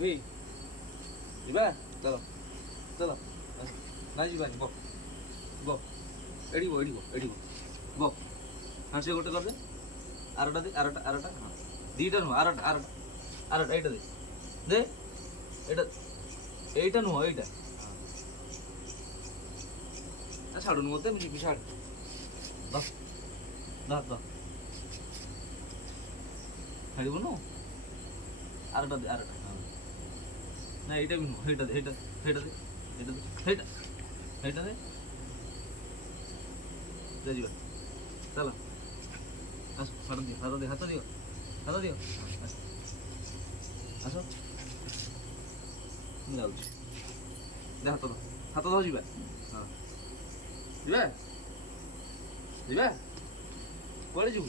ଯିବି ଯିବା ଚାଲ ଚାଲ ନାଇଁ ଯିବାନି ବ ଏଠି ବ ବ ହଁ ସେ ଗୋଟେ କରିଦେ ଆରଟା ଦେ ଆରଟା ହଁ ଦୁଇଟା ନୁହଁ ଆରଟା ଏଇଟା ଦେ ଏଇଟା ନୁହଁ ଏଇଟା ଛାଡ଼ୁନି ମତେ ମୁଁ ଯିବି ଛାଡ଼ ଛାଡ଼ିବୁନୁ ଆରଟା ଦେ ହଁ ନା ଏଇଟା ବି ନୁହଁ ସେଇଟା ଦେ ଯିବା ଚାଲ ଆସ ହାତ ଦିଅ ଆସ ମୁଁ ଯାଉଛି ଦେ ହାତ ଧର ଯିବା ହଁ ଯିବା କୁଆଡ଼େ ଯିବୁ